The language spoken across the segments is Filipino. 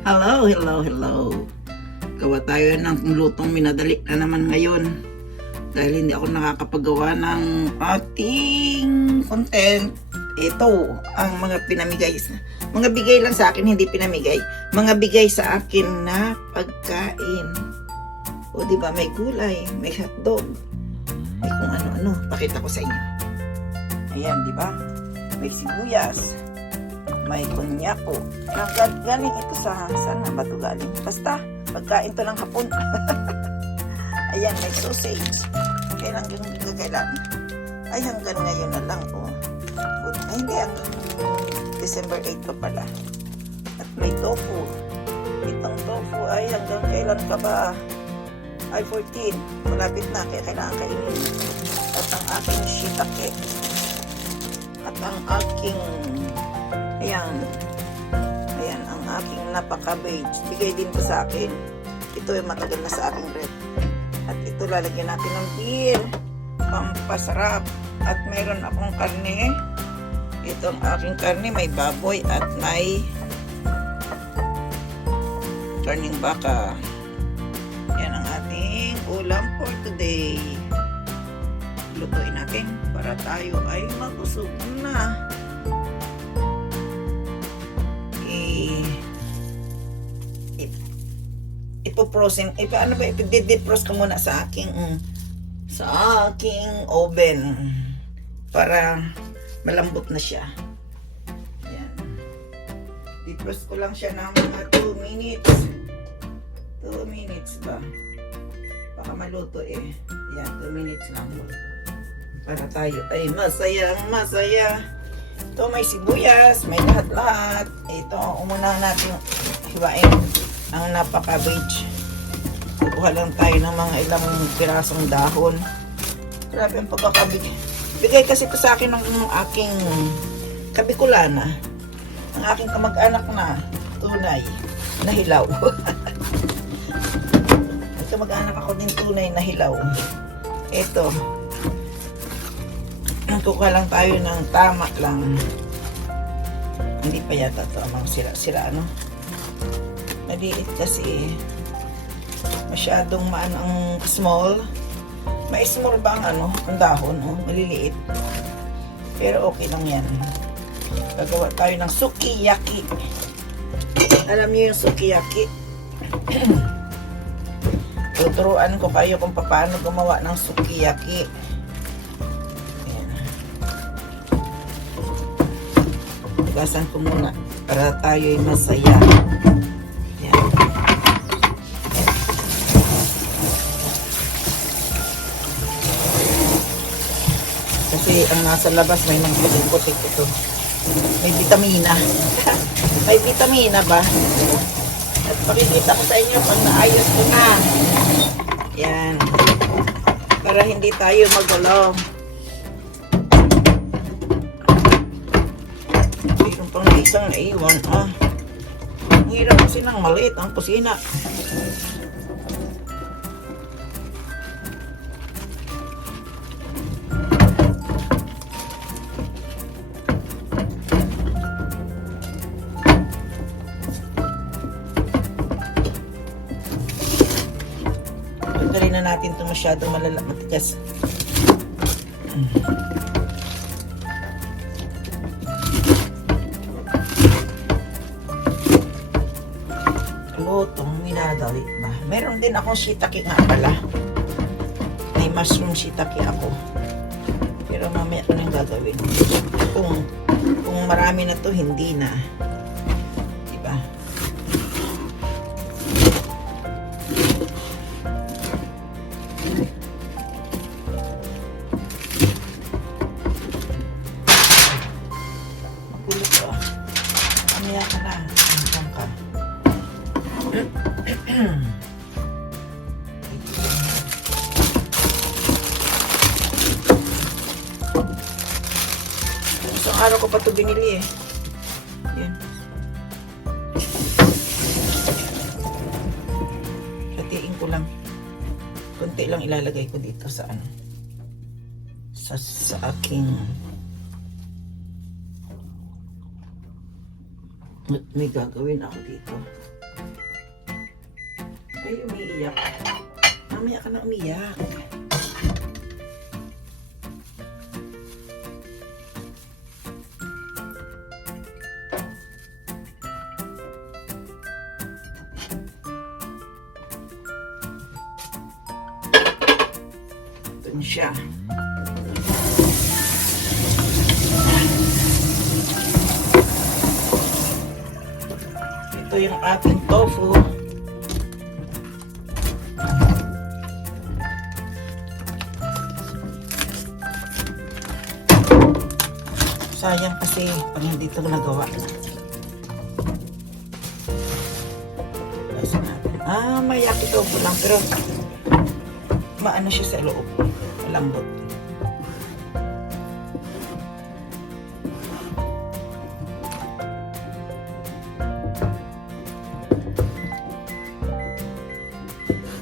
Hello, hello, hello. Gawa tayo ng lutong minadali na naman ngayon. Dahil hindi ako nakakapagawa ng ating content. Ito, ang mga pinamigay. Mga bigay lang sa akin, hindi pinamigay. Mga bigay sa akin na pagkain. O diba, may gulay, may hotdog, may kung ano-ano. Pakita ko sa inyo. Ayan, diba? May sibuyas. May kunyako. Galing ito sa, saan na ba ito galing? Basta, pagkain to ng hapon. Ayan, may sausage. Kailan ay hanggang ngayon na lang, oh. Ay, hindi, hanggang December 8 pa pala. At may tofu. Itong tofu ay hanggang kailan ka ba? Ay, 14. Malapit na, kaya kailangan kainin. At ang aking shiitake. At ang aking ayan ang aking napaka-beige. Bigay din to sa akin. Ito ay matagal na sa aking rep. At ito lalagyan natin ng beer. Pampasarap. At mayroon akong karne. Ito ang aking karne. May baboy at may karning baka. Yan ang ating ulam for today. Lutuin natin para tayo ay mabusog na. Ipo-frozen, i-defrost ko muna sa aking oven para malambot na siya. Ayan. Defrost ko lang siya ng mga 2 minutes. 2 minutes ba? Baka maluto eh. Ayan, 2 minutes lang. Para tayo ay masaya. Ito may sibuyas, may lahat-lahat. Ito, umunahan natin hiwain ang napaka-beige. Kukuha lang tayo ng mga ilang pirasong dahon. Grabe ang pagkakabigay. Bigay kasi ito sa akin ng aking kabikulana. Ang aking kamag-anak na tunay na hilaw. May kamag-anak ako din tunay na hilaw. Ito. Kukuha lang tayo ng tama lang. Hindi pa yata ito ang sira-sira, ano? Maliit kasi masyadong ang small. May small ba ang dahon, maliliit. Pero okay lang yan. Gagawa tayo ng sukiyaki. Alam niyo yung sukiyaki? Tuturuan ko kayo kung paano gumawa ng sukiyaki. Ayan. Tugasan ko muna para tayo ay masaya. Kasi ang nasa labas may mga putik-putik ito. May vitamina. May vitamina ba? At pakikita ko sa inyo pag naayos ko na. Yan. Para hindi tayo magulo. Mayroon pang isang naiwan. Ang hirap kasi ng maliit ang kusina. Tanggalin na natin ito masyadong matigas. Lutong minadali ba? Meron din akong shiitake nga pala. May mushroom shiitake ako. Pero mamaya ko nang gagawin. Kung marami na to, hindi na. Diba? Mamaya ka na. Hanggang ka. Isang araw ko pa ito binili eh. Yan. Hatiin ko lang. Kunti lang ilalagay ko dito sa sa aking may gagawin ako dito. Ay, umiiyak. Mamaya ka na umiyak. Ito na siya. Ito yung ating tofu. Sayang kasi pag hindi ito nagawa. May yaki tofu lang pero maano siya sa loob. Malambot.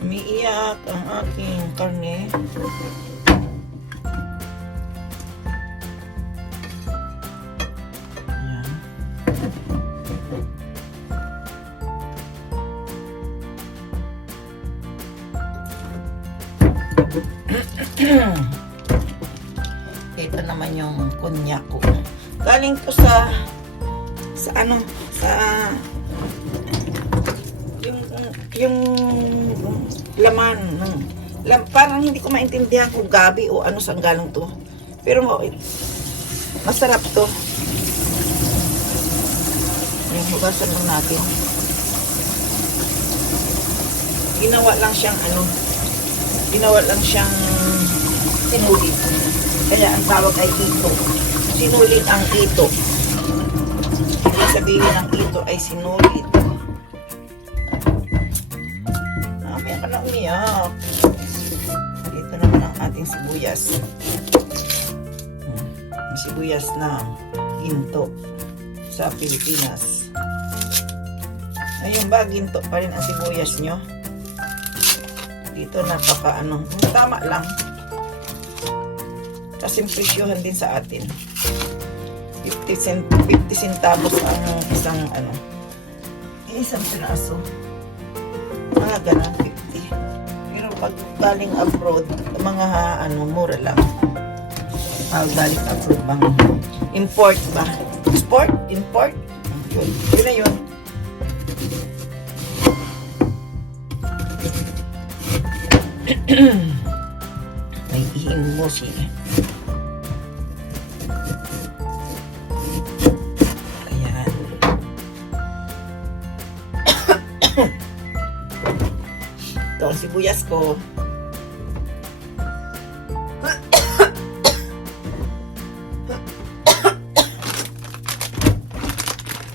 Umiiyak ang aking karne. Ito naman yung konyak ko. Galing to sa yung laman parang hindi ko maintindihan kung gabi o ano saan galing to. Pero masarap to. Yung hugasan lang natin. Ginawa lang siyang sinulit. Kaya ang tawag ay ito. Sinulit ang ito. Ibig sabihin ang ito ay sinulit. Mamaya ka na umiyak. Ito naman ang ating sibuyas. Ang sibuyas na ginto sa Pilipinas. Ngayon ba, ginto pa rin ang sibuyas nyo? Dito tama lang. Kasing presyohan din sa atin. 50 centavos ang isang piraso. Mga ganun, 50. Pero pag galing abroad, mga mura lang. Pag galing abroad bang import ba? Export? Import? Yun. Yun na yun. May ihing mo siya. Ayan. Ito ang sibuyas ko.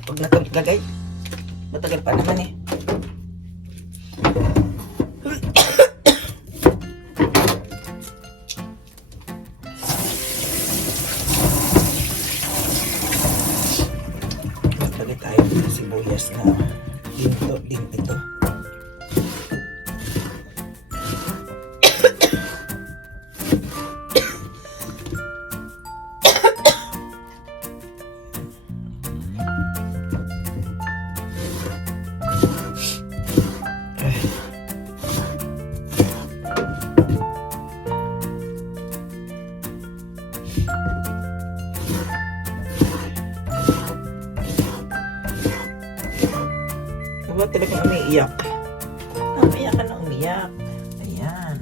Pag nakalagay, matagal pa naman eh. Tayo ng sibuyas na ginto din ito. Diba talagang umiiyak? Umiiyak ka na umiiyak. Ayan.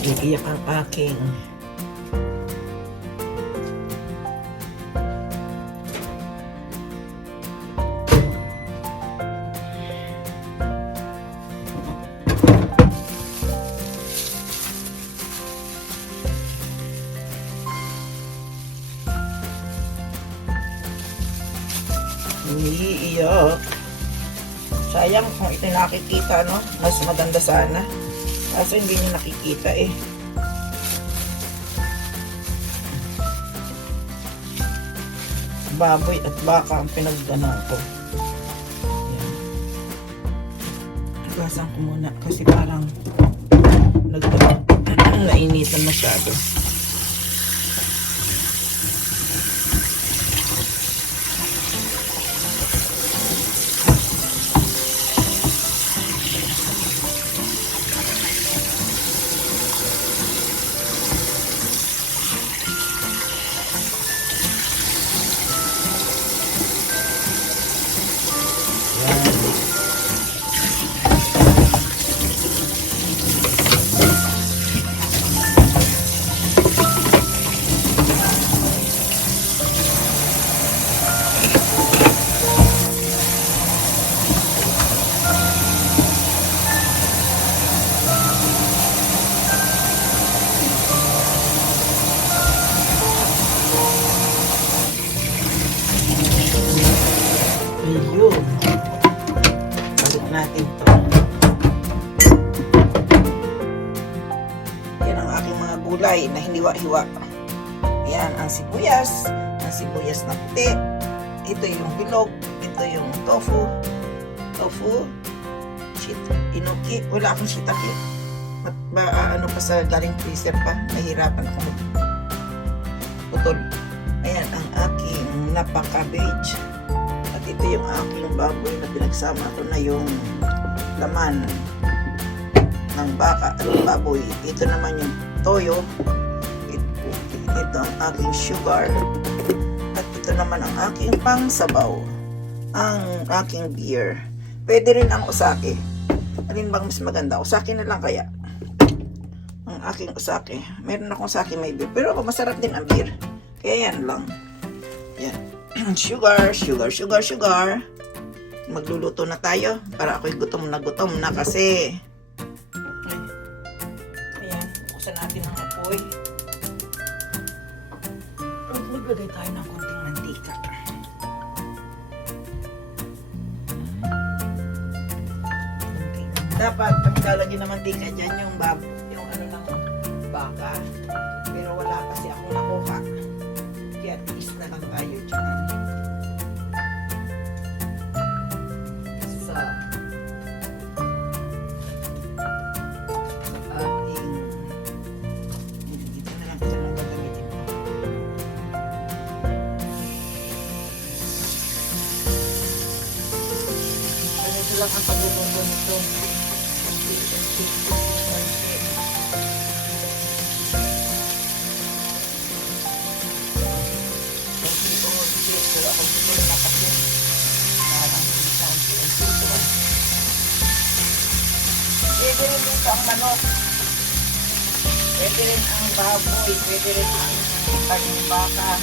Umiiyak ang aking umiiyak. Sayang kung ito nakikita, no? Mas maganda sana. Kaso hindi niyo nakikita eh. Baboy at baka ang pinagdanaw ko. Igasan ko muna kasi parang nainitan masyado. gulay na hiniwa-hiwa. Ayan, ang sibuyas na puti. Ito yung bilog, ito yung tofu, inuki. Wala akong shiitake. Ano pa sa galing freezer pa, nahihirapan ako putol. Ayan ang aking napa cabbage. At ito yung aking baboy na pinagsama ko na yung laman ng baka at baboy. Ito naman yung toyo. Ito ang aking sugar. At ito naman ang aking pangsabaw. Ang aking beer. Pwede rin ang usake. Alin bang mas maganda? Usake na lang kaya. Ang aking usake. Meron akong usake may beer. Pero masarap din ang beer. Kaya yan lang. Yan. Sugar. Magluluto na tayo. Para ako'y gutom na kasi. Ayan. Buksan natin ang apoy. Maglagay tayo ng konting mantika. Dapat pag ilalagay ng mantika dyan yung yung ano ng baka. Pero wala kasi akong nakuha. Kaya tiis na lang tayo dyan. Sa ating dito na lang kasi lang gagamitin ko. Ito lang ang pagluluto nito. Pwede rin dito ang manok. Pwede rin ang baboy. Pwede rin ang baka.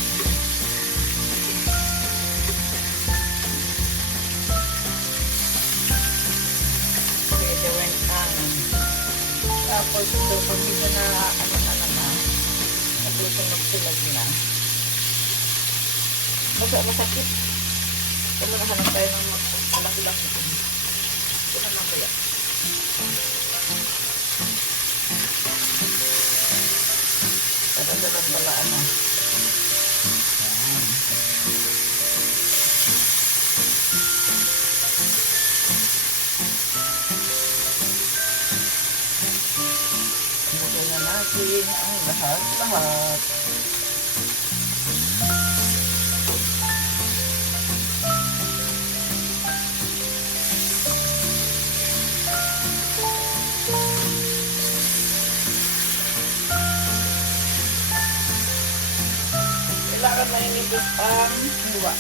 Pwede rin ang tapos ito pag dito na ano na naman nagsusunog-sunog na masakit. Kung nakahanap tayo ng malaki-laki ito na lang kaya. Dalang pala ano. Lagyan na natin ang lahat. Kailangan mainipis ang luwa.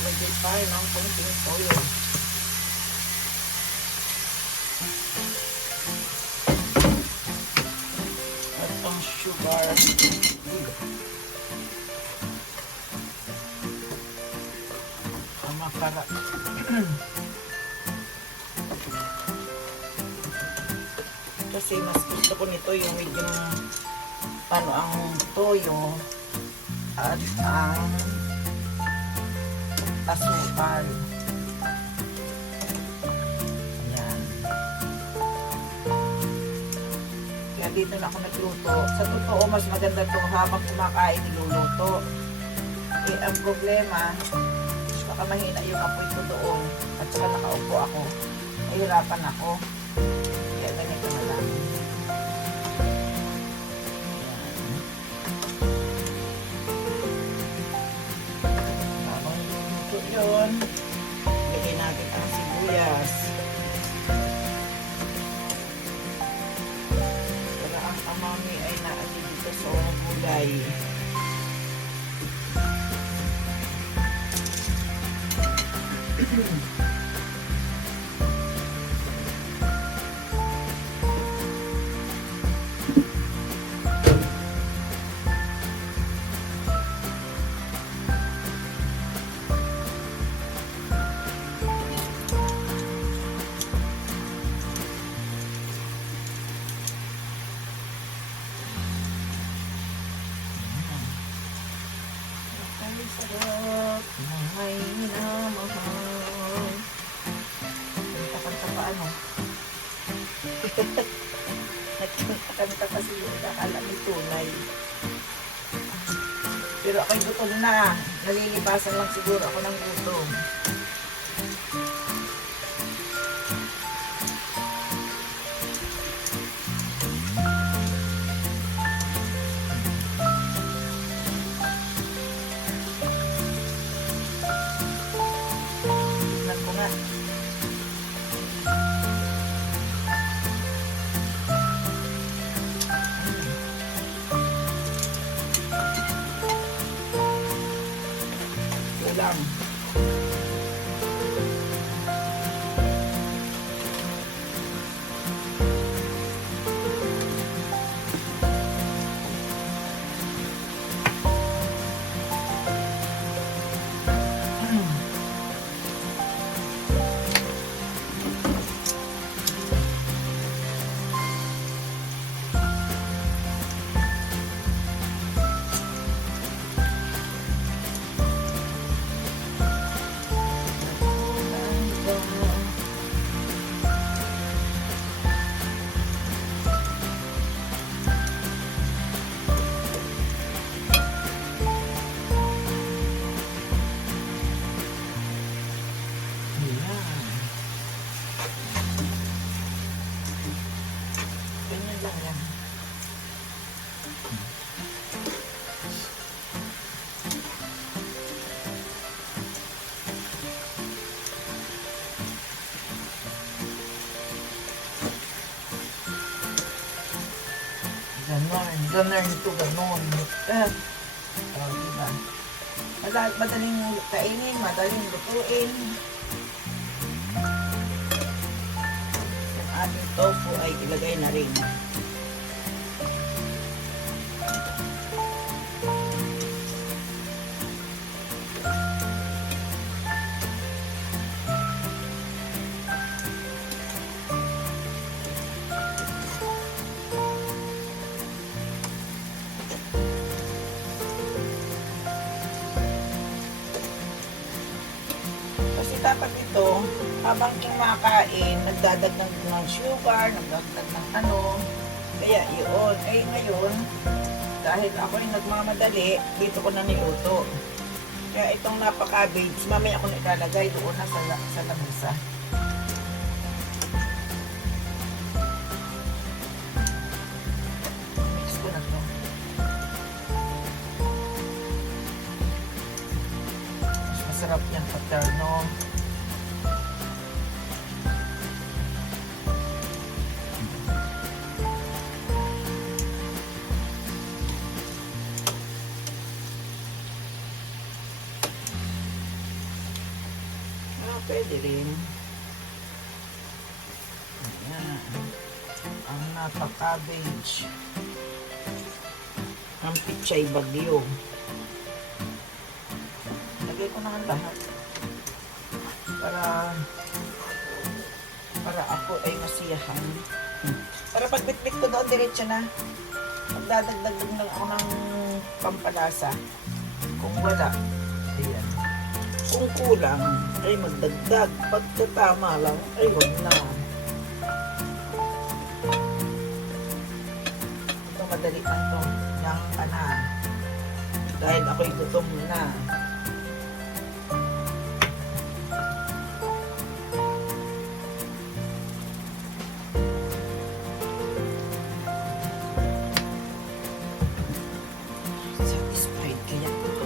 Lagay tayo ng konting toyo. At ang sugar. Ang makara. Kasi mas gusto ko nito yung medyo ano ang toyo at ang asukal. Ayan. Kaya dito na ako nagluto. Sa totoo, mas maganda ito habang kumakain niluluto. Eh, ang problema, baka mahina yung apoy ko doon. At saka nakaupo ako. Nahihirapan ako. Kaya ganito na lang. ngayon, lagay natin ang sibuyas. Para ang amami ay naandito dito sa mga gulay. Ay, sarap na may minamahal. Kanta-kanta pa ano? Nagkanta kasi yung nakala may tunay. Pero ako'y gutom na. Nalilipasan lang siguro ako ng gutom. Tignan ko nga. Ulam. Ganyan lang yan. Ganon ito, ganon. Diba? Madaling kainin, madaling lutuin. Yung ating tofu ay ilagay na rin. Kasi dapat ito, habang kumakain, nagdadagdag ng sugar, nagdadagdag ng ano. Kaya yun. Eh ngayon, dahil ako'y nagmamadali, dito ko na niluto. Kaya itong napaka-cabbage, mamaya ako na ilalagay doon na sa lamesa. Mix ko na to. Mas masarap yan paterno. Pwede rin. Ayan. Ang napaka-cabbage. Ang pichay bagyo. Lagay ko na ang lahat. Para ako ay masiyahan. Para pagbitbit ko doon, diretso na. Magdadagdag lang ako ng pampalasa. Kung wala, ayan. Kung kulang, ay magdagdag. Pagkatama lang, ay huwag na. Ito madali lang ito. Yang ka na. Dahil ako'y gutom na. Satisfied kaya ito.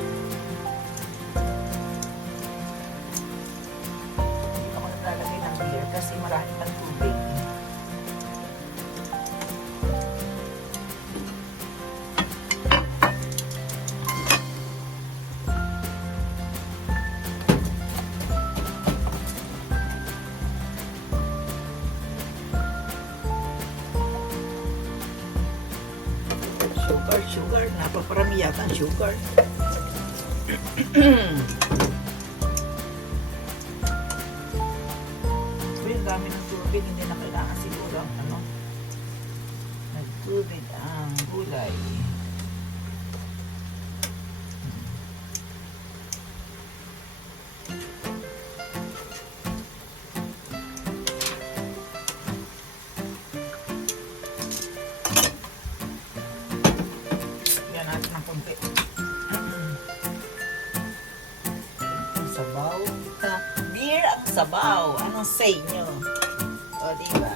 Sugar. Napaparami yata ang sugar. So, yung dami ng tubig, hindi na kailangan siguro ang ano, nagtubig ang gulay. Yan natin ng konti. Ang sabaw. Beer ang sabaw. Anong say nyo? O, diba?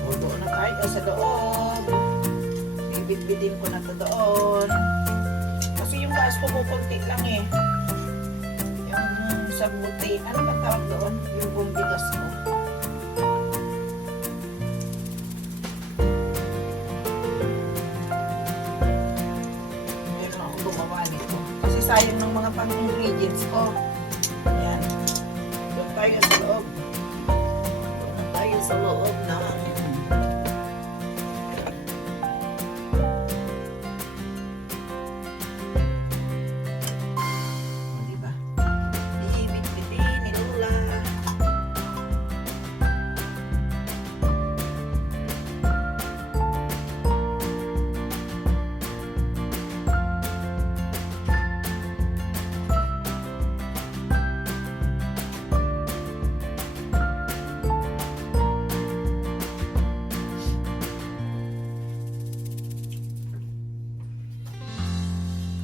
O, doon na tayo sa loob. Bibit-bitin ko na to doon. Kasi yung gas ko kukunti lang eh. Yung sa buti. Ano ba tawag doon? Yung bunti gas ko. Meron ako gumawa nito. Kasi sayang ng mga pang-ingredients ko. Ayan. Doon tayo sa loob. Doon na tayo sa loob ng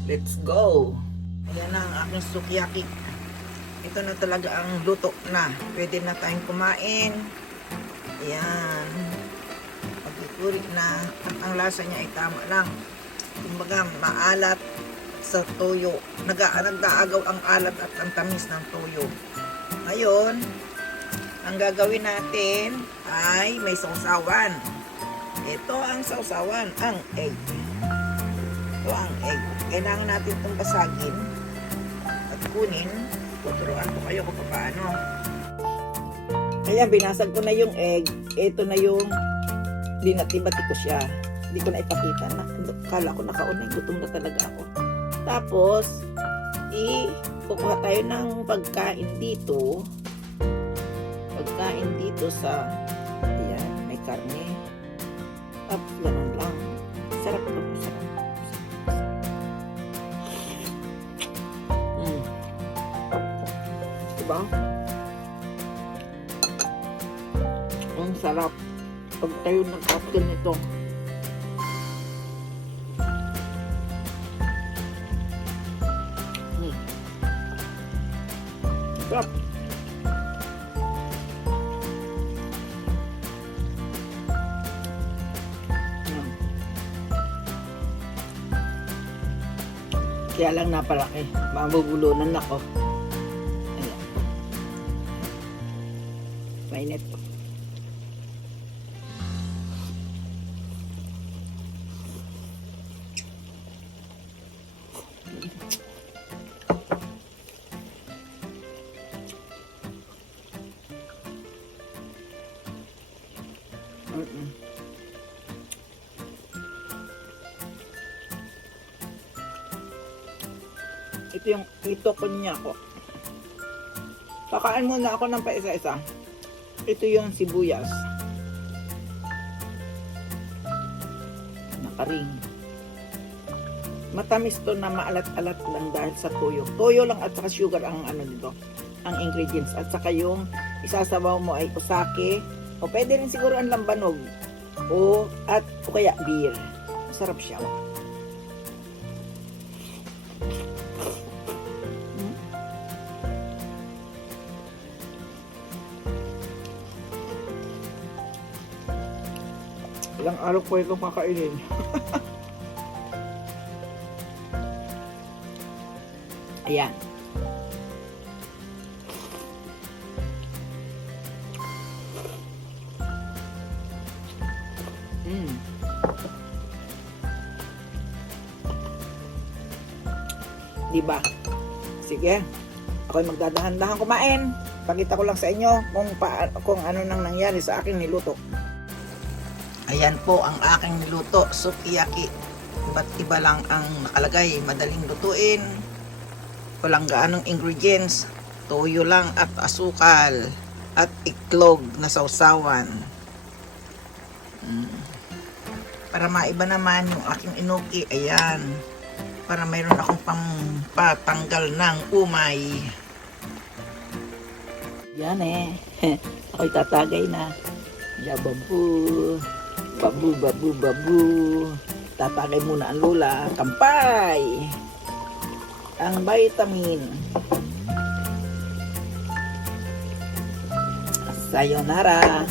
let's go! Ayan na ang aking sukiyaki. Ito na talaga ang luto na. Pwede na tayong kumain. Ayan. Pagkikuri na. At ang lasa niya ay tama lang. Kumbaga, maalat sa toyo. Nag-aagaw ang alat at ang tamis ng toyo. Ngayon, ang gagawin natin ay may sausawan. Ito ang sausawan, ang egg. Ito ang egg. Kailangan natin itong basagin at kunin. Tuturuan ko kayo kung paano. Ayan, binasag ko na yung egg. Ito na yung binati-bati ko siya. Hindi ko na ipakita na. Kala ko nakaunay. Gutom na talaga ako. Tapos, kukuha tayo ng pagkain dito. Pagkain dito sa, ayan, may karne. Tapos, ganun lang. Sarap ito. Sarap. Diba? Ang sarap. Pag tayo nag-cocktail nito. Sarap. Kaya lang napalaki. Mabubulunan ako. Ayan. Mainit. Ito yung konya ko. Kakain muna ako ng paisa-isa. Ito yung sibuyas. Nakaring. Matamis to na maalat-alat lang dahil sa toyo. Toyo lang at saka sugar ang ano dito. Ang ingredients. At saka yung isasabaw mo ay usake. O pwede rin siguro ang lambanog. O kaya beer. Masarap siya. Ilang araw ko itong kakainin. Ayan. Diba? Sige. Ako'y magdadahan-dahan kumain. Pakita ko lang sa inyo kung ano nang nangyari sa aking niluto. Ayan po ang aking niluto, sukiyaki. Iba't iba lang ang nakalagay, madaling lutuin. Walang gaanong ingredients, toyo lang at asukal at iklog na sausawan. Para maiba naman yung aking inuki, ayan. Para mayroon akong pampatanggal ng umay. Yan eh. Ako'y tatagay na. Ya babu. Babu, babu, babu. Tatagay muna ang lola. Kampay! Ang vitamin. Sayonara.